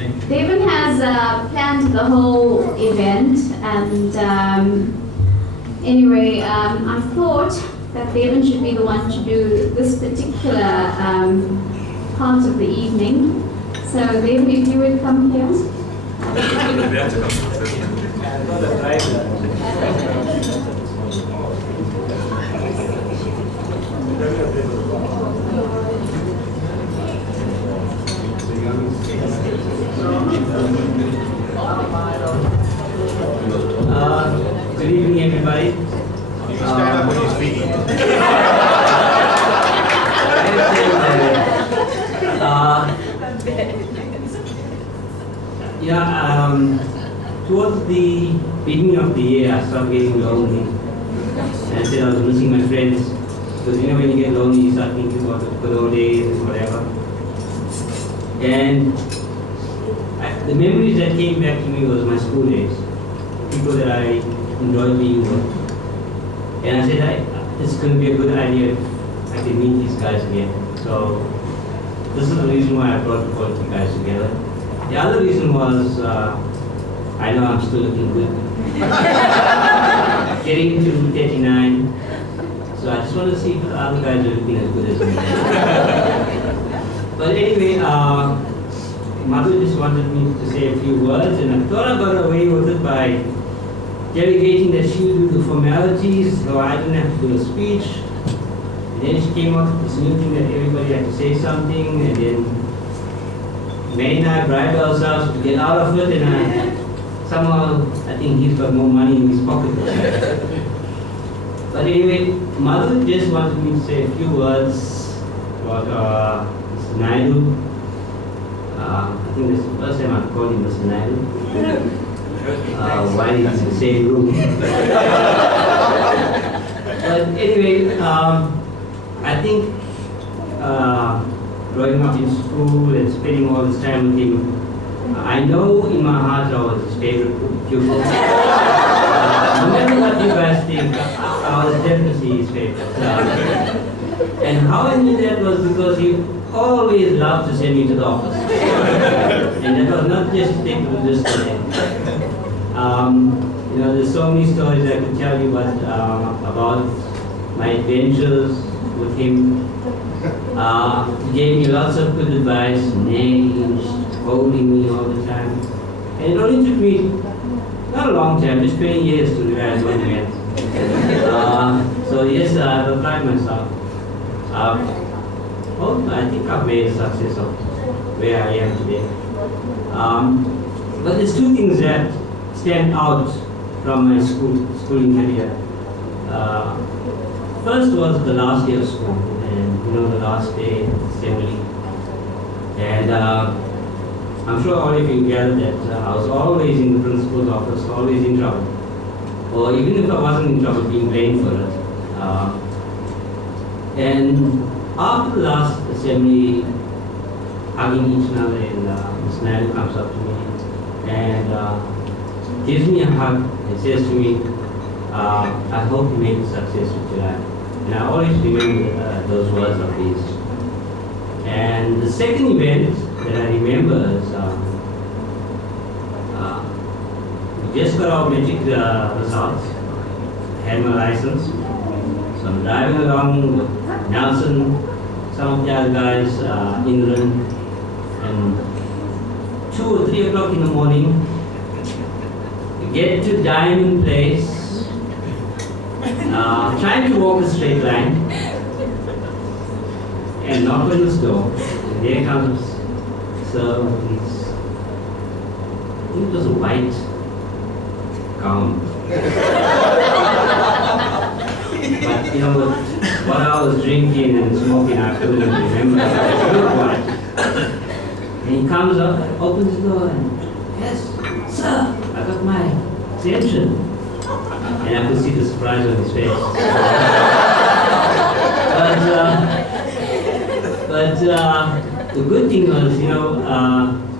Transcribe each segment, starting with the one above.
Devon has planned the whole event, and anyway, I thought that Devon should be the one to do this particular part of the evening. So Devon, if you would come here. Good evening, everybody. Stand up when you're speaking. Towards the beginning of the year, I started getting lonely. And I said I was missing my friends. Because you know, when you get lonely, you start thinking about the good old days and whatever. And the memories that came back to me was my school days. People that I enjoyed being with. And I said, it's going to be a good idea if I can meet these guys again. So this is the reason why I brought all of you guys together. The other reason was, I know I'm still looking good. Getting to 39. So I just want to see if the other guys are looking as good as me. But anyway, Madhu just wanted me to say a few words, and I thought I got away with it by delegating that she would do the formalities, so I didn't have to do a speech. And then she came up with this new thing that everybody had to say something, and then May and I bribed ourselves to get out of it, and somehow I think he's got more money in his pocket. But anyway, Madhu just wanted me to say a few words about Mr. Naidu. I think this is the first time I've called him Mr. Naidu. While he's in the same room. But anyway, I think growing up in school and spending all this time with him, I know in my heart I was his favorite pupil. No matter what you guys think, I was definitely his favorite. And how I knew that was because he always loved to send me to the office. And that was not just to take the distance. You know, there's so many stories I could tell you about my adventures with him. He gave me lots of good advice, nagging, holding me all the time. And it only took me, not a long time, just 20 years to realize what he meant. So yes, I've applied myself. I think I've made a success of where I am today. But there's two things that stand out from my schooling career. First was the last day of school, and you know, the last day assembly. And I'm sure all of you gathered that I was always in the principal's office, always in trouble. Or even if I wasn't in trouble, being blamed for it. And after the last assembly, hugging each other, and Ms. Naidu comes up to me and gives me a hug and says to me, I hope you make a success with your life. And I always remember those words of his. And the second event that I remember is we just got our metric results. I had my license. So I'm driving along with Nelson, some of the other guys, Indran, and 2 or 3 o'clock in the morning, we get to Diamond Place, trying to walk a straight line, and knock on this door, and there comes Sir with his, I think it was a white gown. But you know what I was drinking and smoking, I couldn't remember. I was white. And he comes up, opens the door, and yes, sir, I got my exemption. And I could see the surprise on his face. But the good thing was, you know,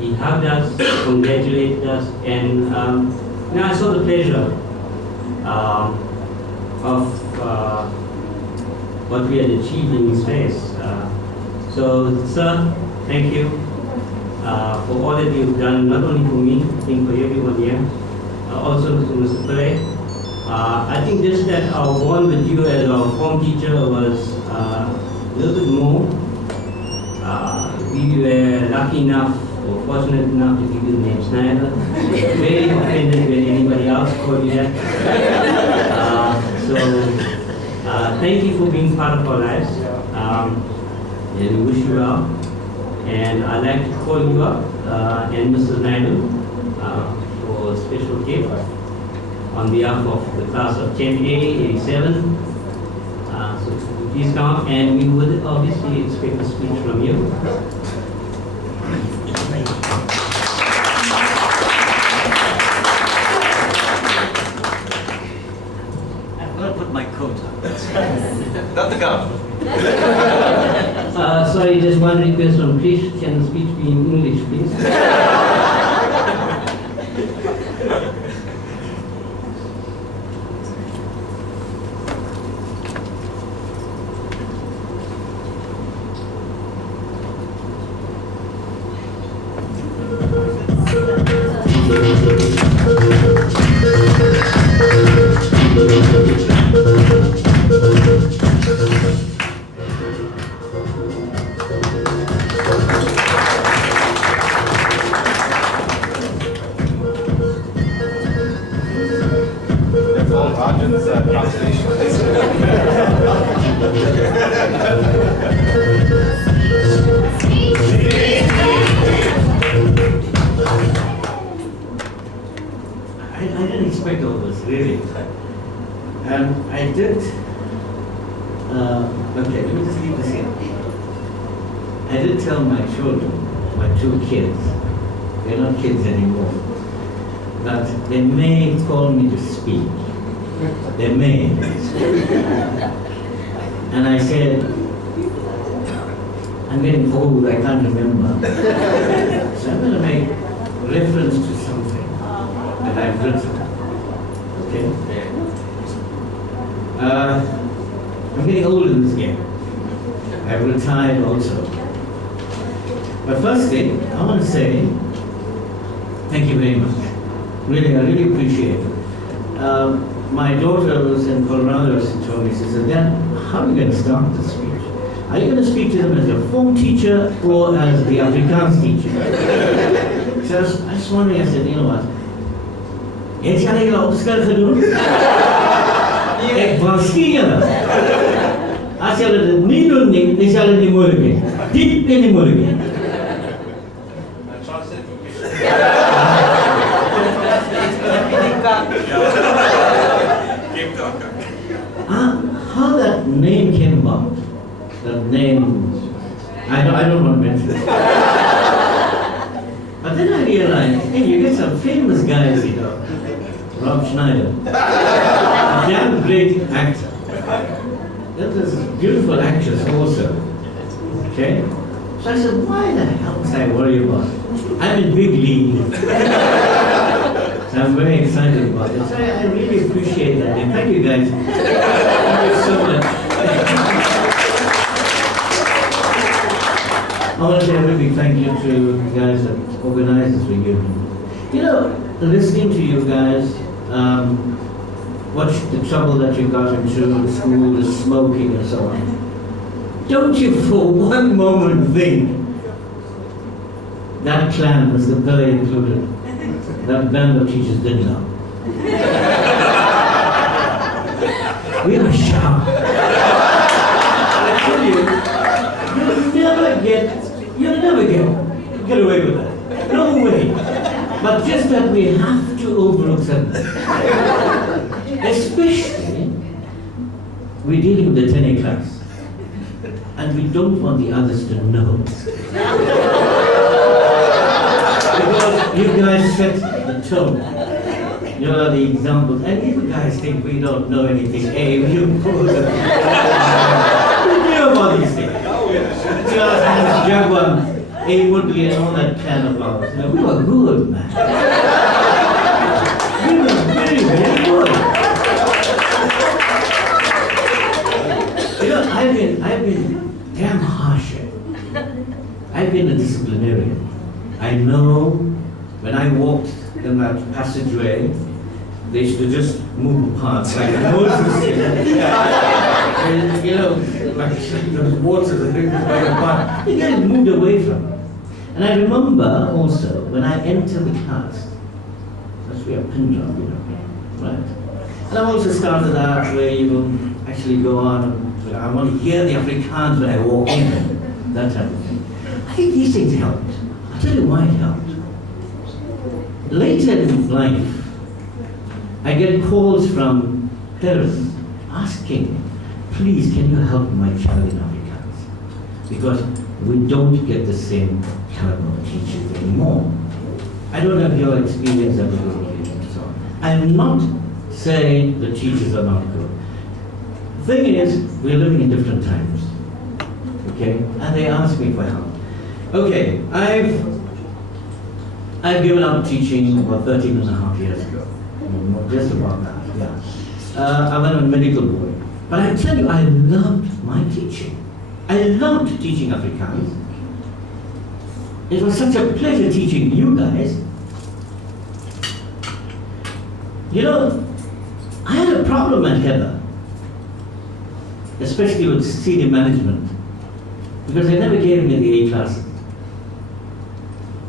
he hugged us, congratulated us, and you know, I saw the pleasure of what we had achieved in his face. So, sir, thank you. for all that you've done, not only for me, I think for everyone here, also to Mr. Pillai. I think just that our bond with you as our form teacher was a little bit more. We were lucky enough or fortunate enough to give you the name Snyder. Very offended when anybody else called you that. Thank you for being part of our lives. And we wish you well. And I'd like to call you up and Mr. Naidu for a special gift on behalf of the class of 10A, 87. So please come, and we would obviously expect a speech from you. I'm going to put my coat on. Not the government. Sorry, just one request from Krish. Can the speech be in English, please? That's all Rajan's translation. I didn't expect all this, really. I did, okay, let me just leave this here. I did tell my children, my two kids, they're not kids anymore, that they may call me to speak. They may. And I said, I'm getting old, I can't remember. So I'm going to make reference to something that I've written. Okay? I'm getting old in this game. I've retired also. But firstly, I want to say thank you very much. Really, I really appreciate it. My daughter was in Colorado, she told me, she said, "Dad, how are you going to start this speech? Are you going to speak to them as a form teacher or as the Afrikaans teacher?" So I was wondering, I said, you know what? Het jy julle opstel gedoen? Ek waarsku julle. As julle dit nie doen nie, is julle in die moeilikheid. Diep in die moeilikheid. How that name came about, that name, I don't want to mention it. But then I realized, hey, you get some famous guys, you know. Rob Schneider, a damn great actor. Then there's a beautiful actress also. Okay? So I said, why the hell must I worry about it? I'm in big league. So I'm very excited about it. So I really appreciate that. And thank you guys. Thank you so much. I want to say a really big thank you to the guys that organized this reunion. You know, listening to you guys, watch the trouble that you got into, the school, the smoking and so on. Don't you for one moment think that clan was the Pillai included, that band of teachers didn't know. We are sharp. I tell you, you'll never get away with that. No way. But just that we have to overlook something. Especially, we're dealing with the 10A class. And we don't want the others to know. Because you guys set the tone. You are the examples. And if you guys think we don't know anything, hey, you know about these things. You ask Jaguar, A. Woodley and all that kind of ours. You know, we were good, man. We were very, very good. You know, I've been damn harsh. I've been a disciplinarian. I I know when I walked in that passageway, they should have just moved apart, like Moses did. And, you know, like those waters that they moved apart. They get moved away from it. And I remember also when I entered the class, that's where Punjab, you know, right? And I've also started out where you will actually go on and I want to hear the Afrikaans when I walk in, that type of thing. I think these things helped. I'll tell you why it helped. Later in life, I get calls from parents asking, please can you help my child in Afrikaans? Because we don't get the same caliber of teachers anymore. I don't have your experience at the and so on. I'm not saying the teachers are not good. The thing is, we're living in different times. Okay? And they ask me for help. Okay, I've given up teaching about 13 and a half years ago. Just about that, yeah. I went on medical board. But I tell you, I loved my teaching. I loved teaching Afrikaans. It was such a pleasure teaching you guys. You know, I had a problem at Heather, especially with senior management, because they never gave me the A classes.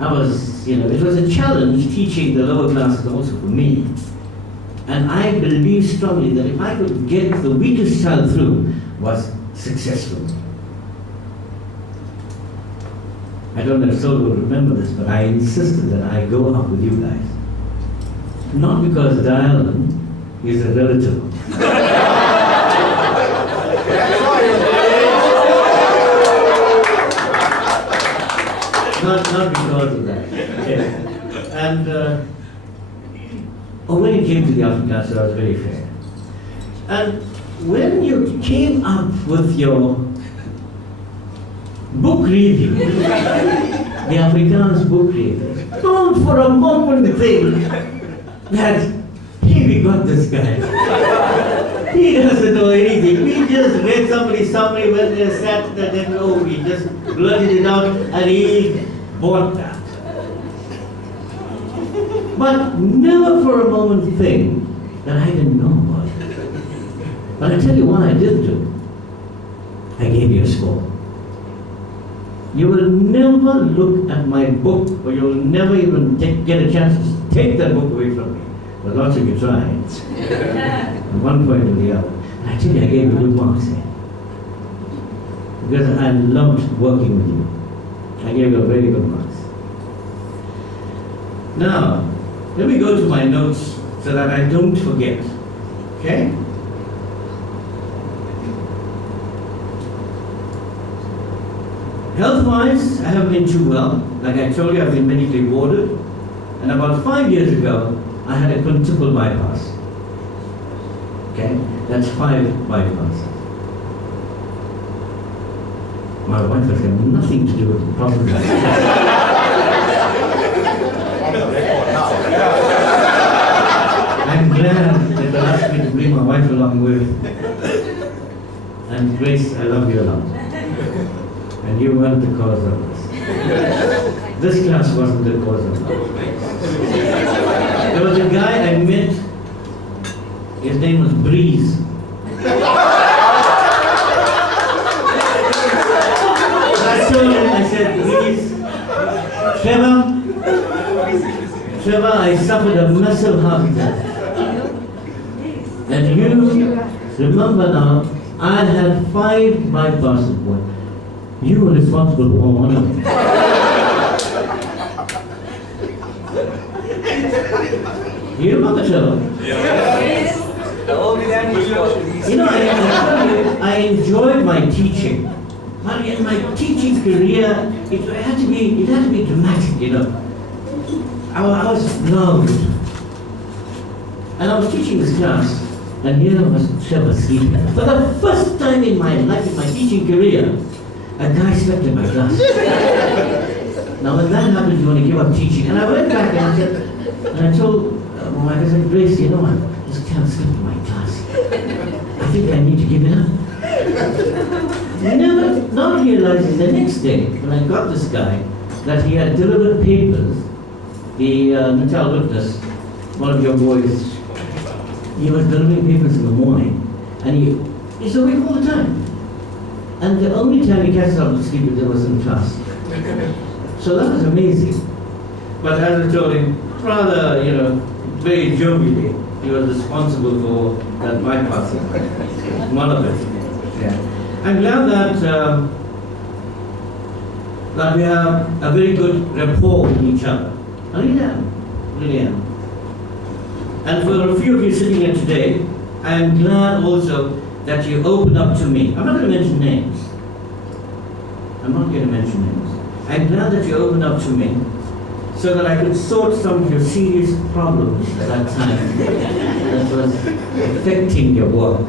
I was, you know, it was a challenge teaching the lower classes also for me. And I believe strongly that if I could get the weakest child through, was successful. I don't know if Sol will remember this, but I insisted that I go up with you guys. Not because Dialan is a relative. not because of that. Okay. And when it came to the Afrikaans, I was very fair. And when you came up with your book review, the Afrikaans book review, don't for a moment think that we got this guy. He doesn't know anything. We just read somebody when they sat there and oh, he just blurted it out and he bought that. But never for a moment think that I didn't know about it. But I tell you what I did do. I gave you a score. You will never look at my book, or you will never even get a chance to take that book away from me. But lots of you tried. At one point or the other. And I tell you, I gave you good marks here. Because I loved working with you. I gave you very good marks. Now, let me go to my notes so that I don't forget. Okay? Health-wise, I haven't been too well. Like I told you, I've been medically warded. And about 5 years ago, I had a quintuple bypass. Okay? That's 5 bypasses. My wife has got nothing to do with the problem. I'm glad that they asked me to bring my wife along with. And Grace, I love you a lot. And you weren't the cause of this. This class wasn't the cause of that. There was a guy I met, his name was Breeze. I told him, I said, Breeze, Trevor, I suffered a massive heart attack. And you remember now, I had 5 bypasses. You were responsible for one of them. You remember Trevor? Yes. You know, I enjoyed my teaching. But in my teaching career, it had to be dramatic, you know. I was loved. And I was teaching this class, and here was Trevor sleeping. For the first time in my life, in my teaching career, a guy slept in my class. Now when that happens, you want to give up teaching. And I went back and I said, and I told my wife, I said, Grace, you know what, this guy slept in my class. I think I need to give it up. Never, not realizing the next day, when I got this guy, that he had delivered papers. The Natal Witness, one of your boys, he was delivering papers in the morning, and he's awake all the time. And the only time he catches up to sleep with him was in class. So that was amazing. But as I told him, rather, very jovially, he was responsible for that bypassing. One of it. Yeah. I'm glad that we have a very good rapport with each other. I really am. Really am. And for a few of you sitting here today, I am glad also that you open up to me. I'm not going to mention names. I'm glad that you opened up to me so that I could sort some of your serious problems at that time that was affecting your work.